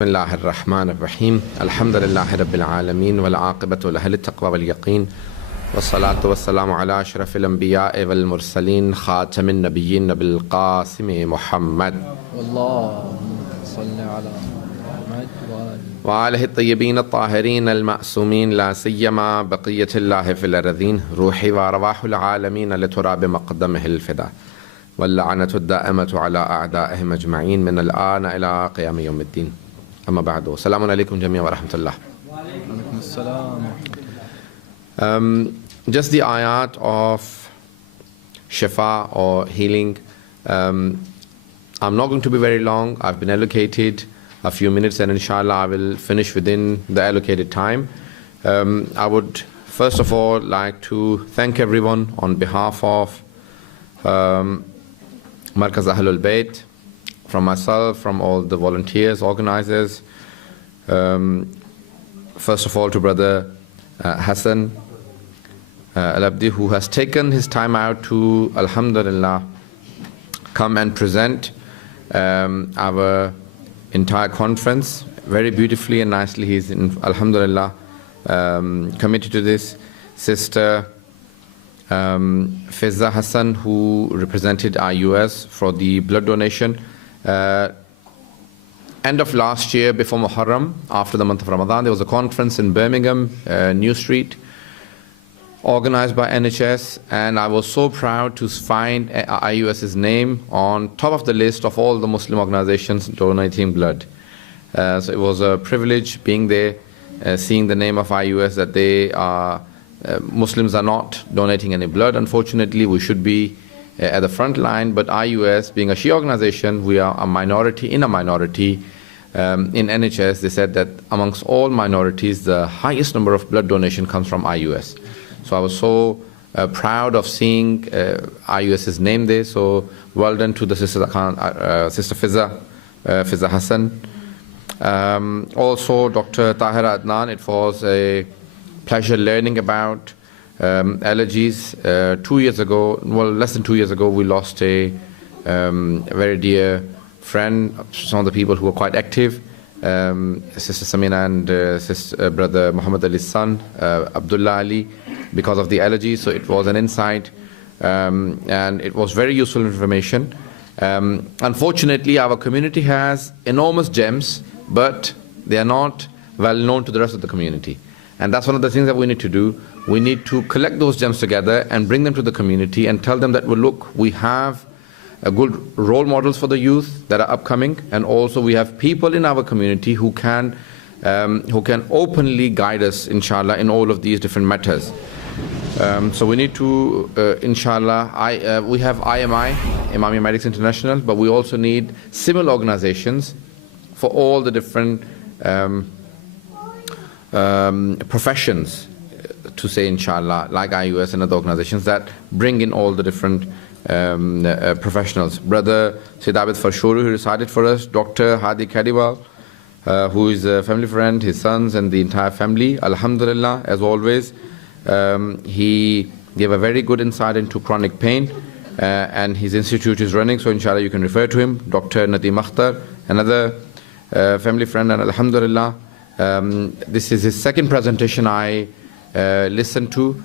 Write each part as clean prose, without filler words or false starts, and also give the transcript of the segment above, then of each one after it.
بسم الله الرحمن الرحيم الحمد لله رب العالمين والعاقبة لأهل التقوى واليقين والصلاة والسلام على أشرف الأنبياء والمرسلين خاتم النبيين بالقاسم محمد اللهم صل على محمد وآله الطيبين الطاهرين المعصومين لا سيما بقية الله في الأرضين روحي وأرواح العالمين لتراب مقدمه الفداء واللعنة الدائمة على أعدائهم أجمعين من الآن إلى قيام يوم الدين. أما بعد السلام عليكم جميعا ورحمة الله. وعليكم السلام. Just the ayat of shifa or healing. I'm not going to be very long. I've been allocated a few minutes and inshallah I will finish within the allocated time. I would first of all like to thank everyone on behalf of Markaz Ahlul Bayt, from myself, from all the volunteers, organizers. First of all to Brother Hassan Al-Abdi, who has taken his time out to, alhamdulillah, come and present our entire conference very beautifully and nicely. He's, alhamdulillah, committed to this. Sister Fizza Hassan, who represented IUS for the blood donation. End of last year, before Muharram, after the month of Ramadan, there was a conference in Birmingham, New Street, organized by NHS, and I was so proud to find IUS's name on top of the list of all the Muslim organizations donating blood. So it was a privilege being there, seeing the name of IUS, that they are, Muslims are not donating any blood. Unfortunately, we should be at the front line, but IUS, being a Shia organization, we are a minority in a minority. In NHS, they said that amongst all minorities, the highest number of blood donation comes from IUS. So I was so proud of seeing IUS's name there. So well done to the Sister Fizza Hassan. Also, Dr. Tahira Adnan, it was a pleasure learning about allergies. 2 years ago, well, less than 2 years ago, we lost a very dear friend, some of the people who were quite active, Sister Samina and Brother Muhammad Ali's son, Abdullah Ali, because of the allergies. So it was an insight, and it was very useful information. Unfortunately, our community has enormous gems, but they are not well known to the rest of the community. And that's one of the things that we need to do. We need to collect those gems together and bring them to the community and tell them that, well, look, we have good role models for the youth that are upcoming, and also we have people in our community who can openly guide us, inshallah, in all of these different matters. So we need to, inshallah, we have IMI, Imamia Medics International, but we also need similar organizations for all the different professions, to say, inshallah, like IUS and other organizations that bring in all the different professionals. Brother Sayyid Abid Farshuri, who recited for us, Dr. Hadi Kadiwal, who is a family friend, his sons and the entire family, alhamdulillah, as always. He gave a very good insight into chronic pain, and his institute is running, so inshallah you can refer to him. Dr. Nadeem Akhtar, another family friend, and alhamdulillah, this is his second presentation I listened to.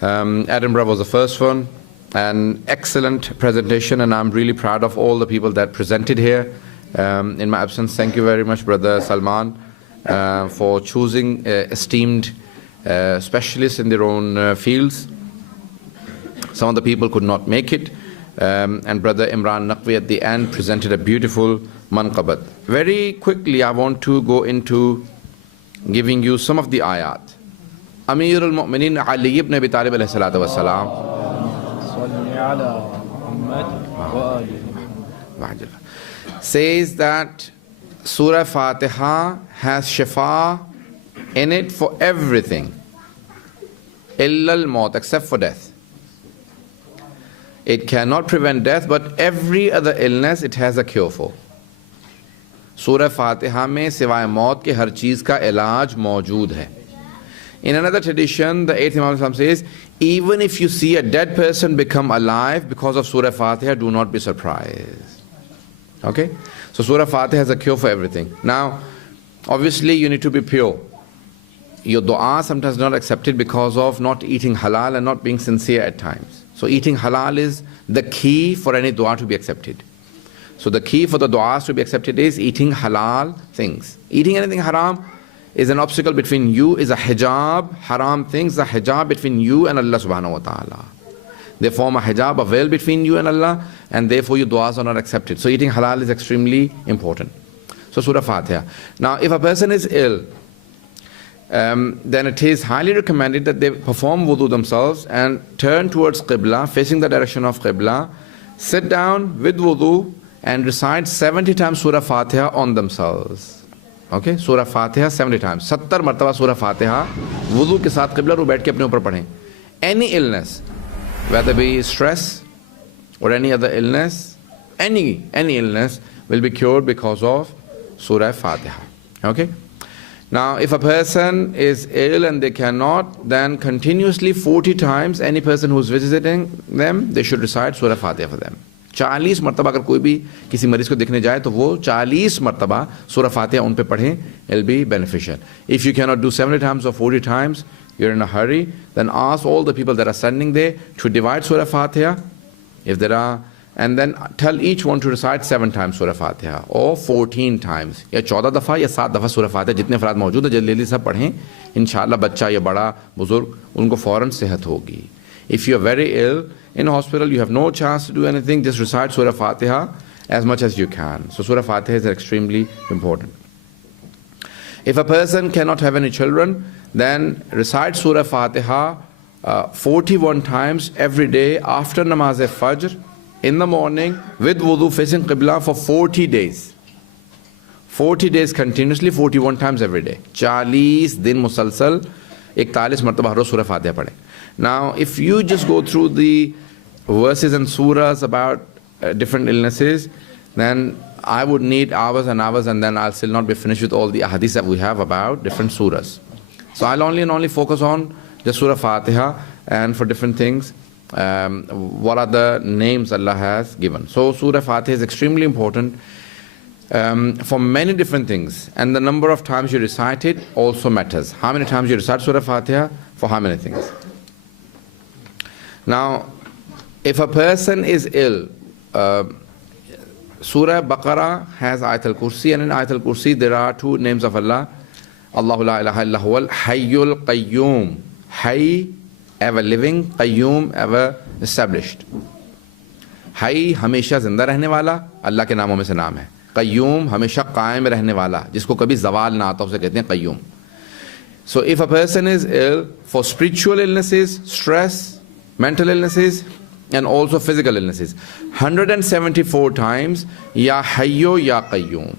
Edinburgh was the first one. An excellent presentation, and I'm really proud of all the people that presented here. In my absence, thank you very much, Brother Salman, for choosing esteemed specialists in their own fields. Some of the people could not make it, and Brother Imran Naqvi at the end presented a beautiful manqabat. Very quickly, I want to go into giving you some of the ayat. Amir al-Mu'mineen Ali ibn Abi Talib alayhi salatu wa salam says that Surah Fatiha has shifa in it for everything, illa al-maut, except for death. It cannot prevent death, but every other illness it has a cure for. Surah Fatiha में सिवाय मौत के हर चीज़ का इलाज मौजूद है. In another tradition, the 8th Imam says, even if you see a dead person become alive because of Surah Fatiha, do not be surprised. Okay? So Surah Fatiha is a cure for everything. Now, obviously you need to be pure. Your dua sometimes not accepted because of not eating halal and not being sincere at times. So eating halal is the key for any dua to be accepted. So the key for the du'as to be accepted is eating halal things. Eating anything haram is an obstacle between you, is a hijab. Haram things, a hijab between you and Allah subhanahu wa ta'ala. They form a hijab, a veil between you and Allah, and therefore your du'as are not accepted. So eating halal is extremely important. So Surah Fatiha. Now if a person is ill, then it is highly recommended that they perform wudu themselves and turn towards Qibla, facing the direction of Qibla, sit down with wudu and recite 70 times Surah Fatiha on themselves. Okay, Surah Fatiha 70 times. 70 martaba Surah Fatiha, wudu ke saath Qibla ru baith ke apne upar padhein. Any illness, whether be stress or any other illness, any illness will be cured because of Surah Fatiha. Okay. Now, if a person is ill and they cannot, then continuously 40 times, any person who is visiting them, they should recite Surah Fatiha for them. 40 मरतबा अगर कोई भी किसी मरीज को देखने जाए तो वो 40 मरतबा Surah Fatiha उन पे पढ़ें, it'll be beneficial. If you cannot do 70 times or 40 times, you're in a hurry, then ask all the people that are standing there to divide Surah Fatiha, if there are, and then tell each one to recite 7 times Surah Fatiha or 14 times, या 14 दफ़ा या 7 दफ़ा Surah Fatiha, जितने अफराद मौजूद हैं जल्दी सब पढ़ें, इंशाअल्लाह बच्चा या बड़ा बुजुर्ग उनको फ़ौरन सेहत होगी. If you are very ill in hospital, you have no chance to do anything, just recite Surah Fatiha as much as you can. So Surah Fatiha is extremely important. If a person cannot have any children, then recite Surah Fatiha 41 times every day after Namaz Fajr, in the morning, with wudu facing Qibla for 40 days. 40 days continuously, 41 times every day. 40 दिन मुसलसल 41 मरतबा हर रोज Surah Fatiha पढ़े. Now, if you just go through the verses and surahs about different illnesses, then I would need hours and hours, and then I'll still not be finished with all the hadiths that we have about different surahs. So I'll only focus on the Surah Fatiha, and for different things, what are the names Allah has given. So Surah Fatiha is extremely important for many different things, and the number of times you recite it also matters. How many times you recite Surah Fatiha for how many things. Now, if a person is ill, Surah Baqarah has Ayat al-Kursi, and in Ayat al-Kursi there are 2 names of Allah. Allahu la ilaha illa huwal Hayyul Qayyum. Hayy, ever living, Qayyum, ever established. Hayy, हमेशा जिंदा रहने वाला, अल्लाह के नामों में से नाम है. Qayyum, हमेशा कायम रहने वाला, जिसको कभी ज़वाल ना आता उसे कहते हैं Qayyum. So if a person is ill for spiritual illnesses, stress, mental illnesses, and also physical illnesses, 174 times Ya Hayyo Ya Qayyum.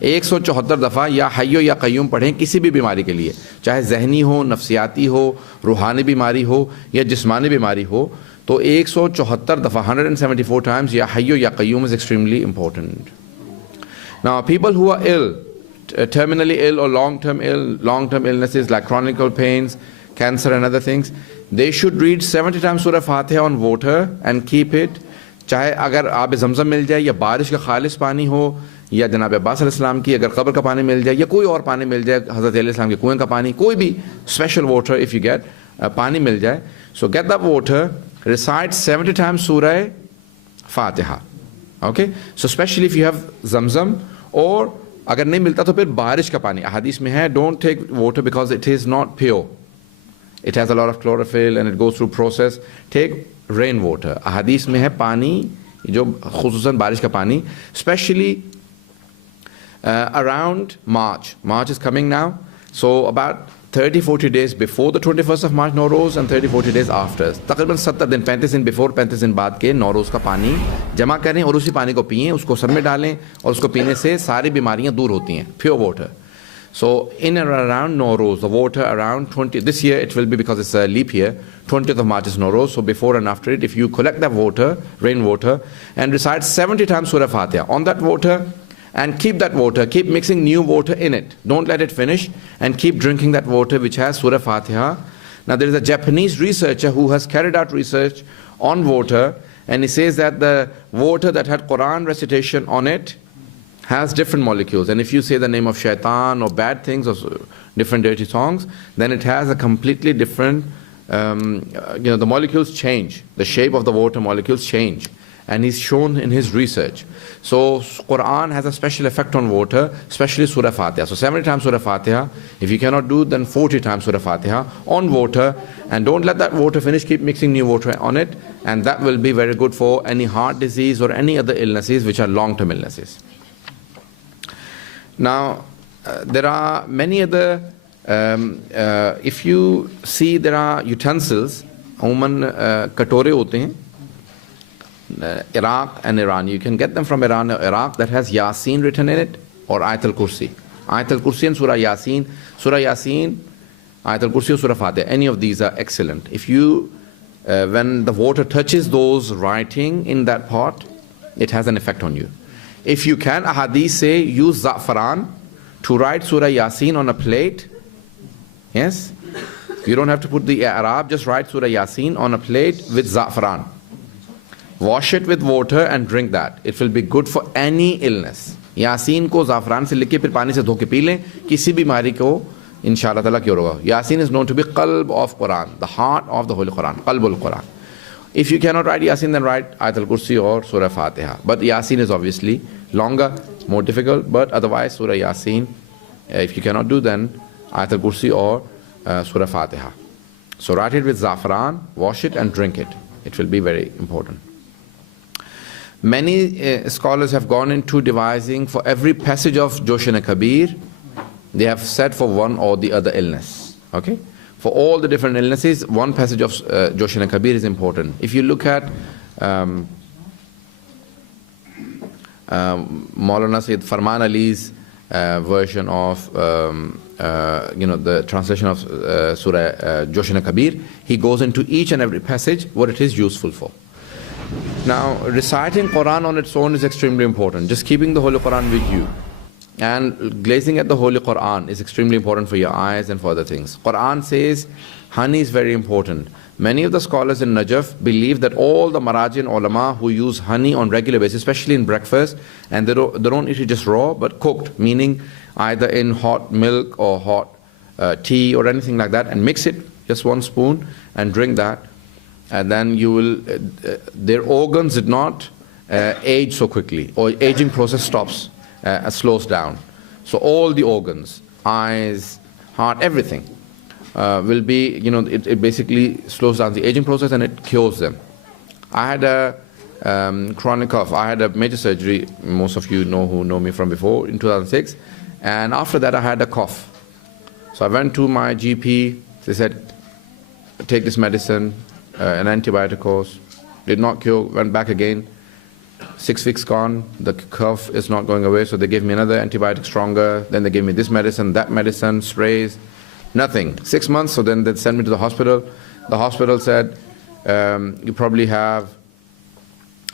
174 दफ़ा या हय्यो या क़य्यूम पढ़ें किसी भी बीमारी के लिए, चाहे जहनी हो, नफ्सियाती हो, रूहानी बीमारी हो या जिस्मानी बीमारी हो, तो 174 दफ़ा 174 times या हय्यो या Qayyum is extremely important. Now people who are ill, terminally ill or long-term illnesses like chronic pains, cancer and other things, they should read 70 times Surah Fatiha on water and keep it. चाहे अगर आब ज़मज़म मिल जाए या बारिश का खालिस पानी हो या जनाब अब्बास अलैहिस्सलाम की अगर कब्र का पानी मिल जाए या कोई और पानी मिल जाए, हज़रत अलैहिस्सलाम के कुएं का पानी, कोई भी special water if you get पानी मिल जाए, so get that water, recite 70 times Surah Fatiha. Okay, so especially if you have Zamzam, or अगर नहीं मिलता तो फिर बारिश का पानी. हदीस में है don't take water because it is not pure. It has a lot of chlorophyll and it goes through process. Take rain water. हदीस में है पानी जो खुसूसन बारिश का पानी, especially around March. March is coming now, so about 30-40 days before the 21st of March Nowruz and 30-40 days after. तकरीबन 70 दिन, 35 दिन before, 35 दिन बाद के नौरोज़ का पानी जमा करें और उसी पानी को पिएं, उसको सर में डालें और उसको पीने से सारी बीमारियां दूर होती हैं. Pure water. So in and around Nowruz, the water around 20, this year it will be because it's a leap year, 20th of March is Nowruz, so before and after it, if you collect that water, rain water, and recite 70 times Surah Fatiha on that water, and keep that water, keep mixing new water in it. Don't let it finish, and keep drinking that water which has Surah Fatiha. Now there is a Japanese researcher who has carried out research on water, And he says that the water that had Quran recitation on it has different molecules. And if you say the name of shaitan or bad things or different dirty songs, then it has a completely different, the molecules change. The shape of the water molecules change. And he's shown in his research. So Quran has a special effect on water, especially Surah Fatiha. So 70 times Surah Fatiha. If you cannot do, then 40 times Surah Fatiha on water. And don't let that water finish, keep mixing new water on it. And that will be very good for any heart disease or any other illnesses which are long-term illnesses. Now, there are many other, if you see there are utensils, उमन कटोरे होते हैं, Iraq and Iran. You can get them from Iran or Iraq that has Yasin written in it or Ayat al-Kursi. Ayat al-Kursi and Surah Yasin. Surah Yasin, Ayat al-Kursi or Surah Fatiha. Any of these are excellent. If you, when the water touches those writing in that pot, it has an effect on you. If you can, a hadith say, use za'faran to write Surah Yasin on a plate. Yes? You don't have to put the Arab, just write Surah Yasin on a plate with za'faran. Wash it with water and drink that. It will be good for any illness. Yasin को ज़ाफ़रान से लिखे फिर पानी से धो के P लें, किसी बीमारी को इंशाअल्लाह ताला क्योर होगा. Yasin is known to be qalb of Quran, the heart of the Holy Quran, qalbul Quran. If you cannot write Yasin, then write Ayat al-Kursi or Surah Fatiha. But Yasin is obviously longer, more difficult, but otherwise Surah Yasin, if you cannot do, then Ayat al-Kursi or Surah Fatiha. So write it with za'faran, wash it and drink it. It will be very important. Many scholars have gone into devising for every passage of Joshan Kabir, they have said for one or the other illness. Okay? For all the different illnesses, one passage of Joshan Kabir is important. If you look at Maulana Sayyid Farman Ali's version of the translation of Surah Joshan Kabir, he goes into each and every passage what it is useful for. Now, reciting Quran on its own is extremely important. Just keeping the Holy Quran with you and glazing at the Holy Quran is extremely important for your eyes and for other things. Quran says honey is very important. Many of the scholars in Najaf believe that all the Maraji and ulama who use honey on regular basis, especially in breakfast, and they don't eat it just raw, but cooked, meaning either in hot milk or hot tea or anything like that, and mix it, just 1 spoon, and drink that. And then you will, their organs did not age so quickly, or aging process stops, slows down. So all the organs, eyes, heart, everything will be, it basically slows down the aging process and it cures them. I had a chronic cough. I had a major surgery, most of you know who know me from before, in 2006. And after that I had a cough. So I went to my GP, they said, take this medicine, an antibiotic course, did not cure, went back again, 6 weeks gone, the cough is not going away, so they gave me another antibiotic stronger, then they gave me this medicine, that medicine, sprays, nothing. 6 months, so then they sent me to the hospital. The hospital said, you probably have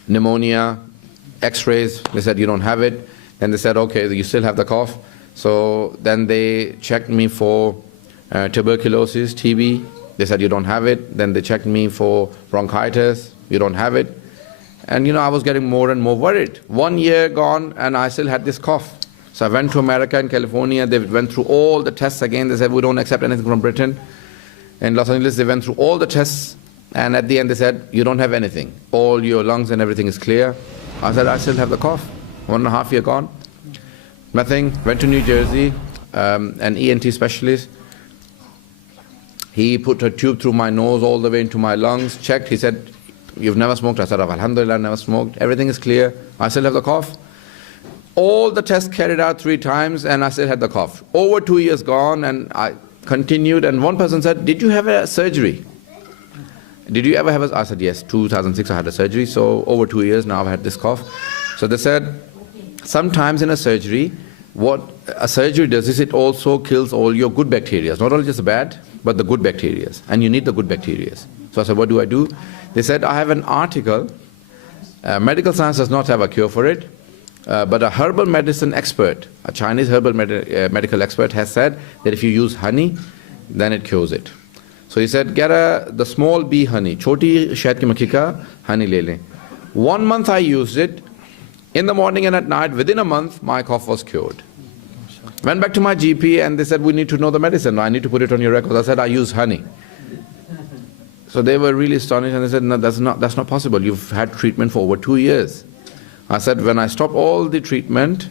pneumonia, x-rays, they said you don't have it, then they said, okay, you still have the cough. So then they checked me for tuberculosis, TB, they said you don't have it. Then they checked me for bronchitis, you don't have it. And I was getting more and more worried. 1 year gone and I still had this cough. So I went to America and California, they went through all the tests again, they said we don't accept anything from Britain. In Los Angeles they went through all the tests and at the end they said you don't have anything. All your lungs and everything is clear. I said I still have the cough. 1.5 years gone. Nothing. Went to New Jersey, an ENT specialist. He put a tube through my nose all the way into my lungs, checked, he said, you've never smoked? I said, alhamdulillah, never smoked. Everything is clear. I still have the cough. All the tests carried out 3 times and I still had the cough. Over 2 years gone and I continued and one person said, did you have a surgery? Did you ever have a, I said, yes, 2006 I had a surgery, so over 2 years now I've had this cough. So they said, sometimes in a surgery, what a surgery does is it also kills all your good bacteria, not only just the bad, but the good bacteria, and you need the good bacteria. So I said, what do I do? They said, I have an article, medical science does not have a cure for it, but a herbal medicine expert, a Chinese herbal medical expert has said that if you use honey, then it cures it. So he said, get the small bee honey, choti shahad ki makhi ka honey le lein. 1 month I used it, in the morning and at night. Within a month, my cough was cured. Went back to my GP and they said, we need to know the medicine. I need to put it on your records. I said, I use honey. So they were really astonished and they said, no, that's not possible. You've had treatment for over 2 years. I said, when I stopped all the treatment,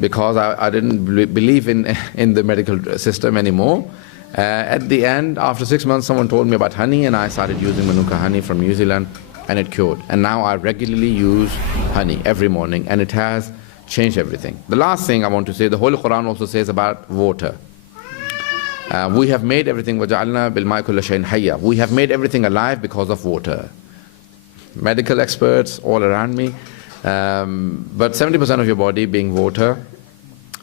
because I didn't believe in the medical system anymore, at the end, after 6 months, someone told me about honey and I started using Manuka honey from New Zealand and it cured. And now I regularly use honey every morning and it has changed everything. The last thing I want to say, the Holy Quran also says about water. We have made everything, وَجَعَلْنَا بِالْمَاءِ كُلَّ شَيْءٍ حَيًّا. We have made everything alive because of water. Medical experts all around me, but 70% of your body being water.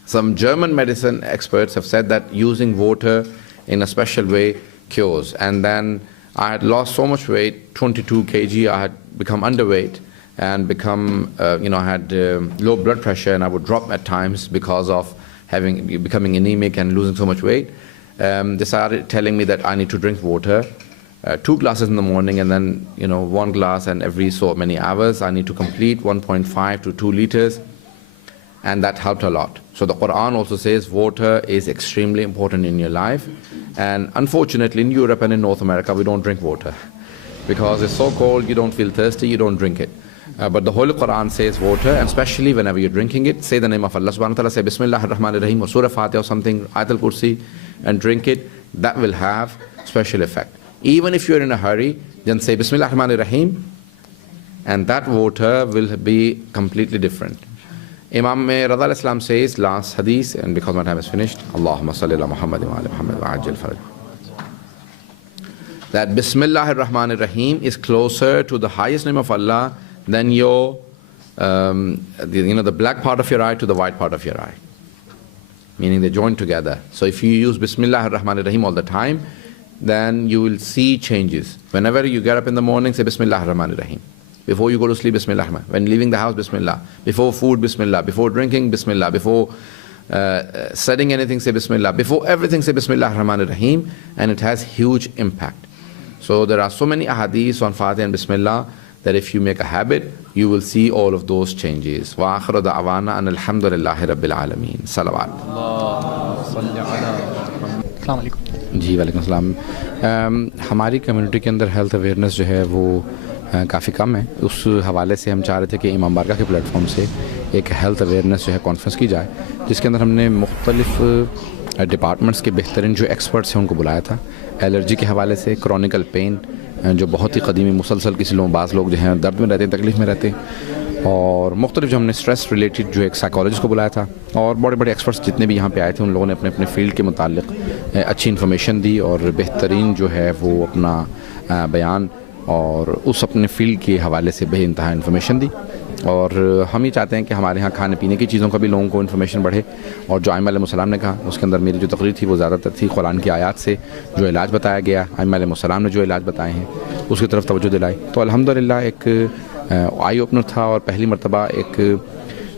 Some German medicine experts have said that using water in a special way cures. And then I had lost so much weight, 22 kg, I had become underweight and become, I had low blood pressure and I would drop at times because of becoming anemic and losing so much weight. They started telling me that I need to drink water, 2 glasses in the morning and then 1 glass and every so many hours. I need to complete 1.5 to 2 liters, and that helped a lot. So the Quran also says water is extremely important in your life, and unfortunately in Europe and in North America we don't drink water because it's so cold, you don't feel thirsty, you don't drink it. But the Holy Quran says water, and especially whenever you're drinking it, say the name of Allah subhanahu wa ta'ala, say Bismillah ar-Rahman ar-Rahim or Surah Fatiha or something, Ayatul Kursi, and drink it. That will have special effect. Even if you're in a hurry, then say Bismillah ar-Rahman ar-Rahim, and that water will be completely different. Imam Rada al-Islam says, last hadith, and because my time is finished, Allahumma salli ala Muhammad wa ala Muhammad wa ajil faraj, that Bismillah ar-Rahman ar-Rahim is closer to the highest name of Allah than your, the black part of your eye to the white part of your eye. Meaning they join together. So if you use Bismillah ar-Rahman ar-Rahim all the time, then you will see changes. Whenever you get up in the morning, say Bismillah ar-Rahman ar-Rahim. Before you go to sleep, Bismillah ar-Rahman. When leaving the house, Bismillah. Before food, Bismillah. Before drinking, Bismillah. Before studying anything, say Bismillah. Before everything, say Bismillah ar-Rahman ar-Rahim. And it has huge impact. So there are so many ahadiths on Fatiha and Bismillah that if you make a habit, you will see all of those changes. Wa akhiru da'wana an alhamdulillahi rabbil alameen. Salawat. अस्सलाम वालेकुम। जी वालेकुम सलाम। हमारी community के अंदर health awareness जो है वो काफ़ी कम है। उस हवाले से हम चाह रहे थे कि इमाम बारगाह के प्लेटफॉर्म से एक हेल्थ अवेयरनेस जो है कॉन्फ्रेंस की जाए, जिसके अंदर हमने मुख्तलिफ़ डिपार्टमेंट्स के बेहतरीन जो एक्सपर्ट्स हैं उनको बुलाया था। एलर्जी के हवाले से, क्रॉनिकल पेन जो बहुत ही कदीमी मुसलसल किसी लोग बाज़ लोग जो हैं दर्द में रहते हैं, तकलीफ़ में रहते हैं, और मुख्तलिफ जो हमने स्ट्रेस रिलेटेड जो एक साइकोलॉजिस्ट को बुलाया था, और बड़े बड़े एक्सपर्ट्स जितने भी यहाँ पे आए थे उन लोगों ने अपने अपने फील्ड के मुतालिक अच्छी इन्फॉर्मेशन दी और बेहतरीन जो है वो अपना बयान और उस अपने फील्ड के हवाले से बेइंतहा इन्फॉर्मेशन दी। और हम ये चाहते हैं कि हमारे यहाँ खाने पीने की चीज़ों का भी लोगों को इन्फॉर्मेशन बढ़े। और जो आइम्मा अलैहिस्सलाम ने कहा उसके अंदर मेरी जो तकरीर थी वो ज़्यादातर थी कुरान की आयत से जो इलाज बताया गया, आइम्मा अलैहिस्सलाम ने जो इलाज बताए हैं उसकी तरफ तवज्जो दिलाई। तो अल्हम्दुलिल्लाह एक आई ओपनर था और पहली मरतबा एक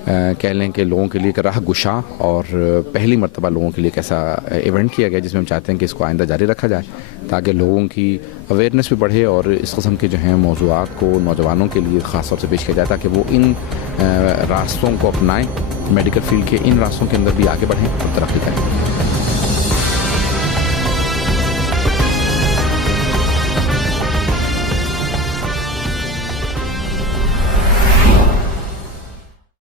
कह लें कि लोगों के लिए एक राह गुशा और पहली मरतबा लोगों के लिए एक ऐसा इवेंट किया गया जिसमें हम चाहते हैं कि इसको आइंदा जारी रखा जाए ताकि लोगों की अवेयरनेस भी बढ़े और इस किस्म के जो हैं मौज़ूआत को नौजवानों के लिए ख़ास तौर से पेश किया जाए ताकि वो इन रास्तों को अपनाएं, मेडिकल फील्ड के इन रास्तों के अंदर भी आगे बढ़ें और तरक्की करें।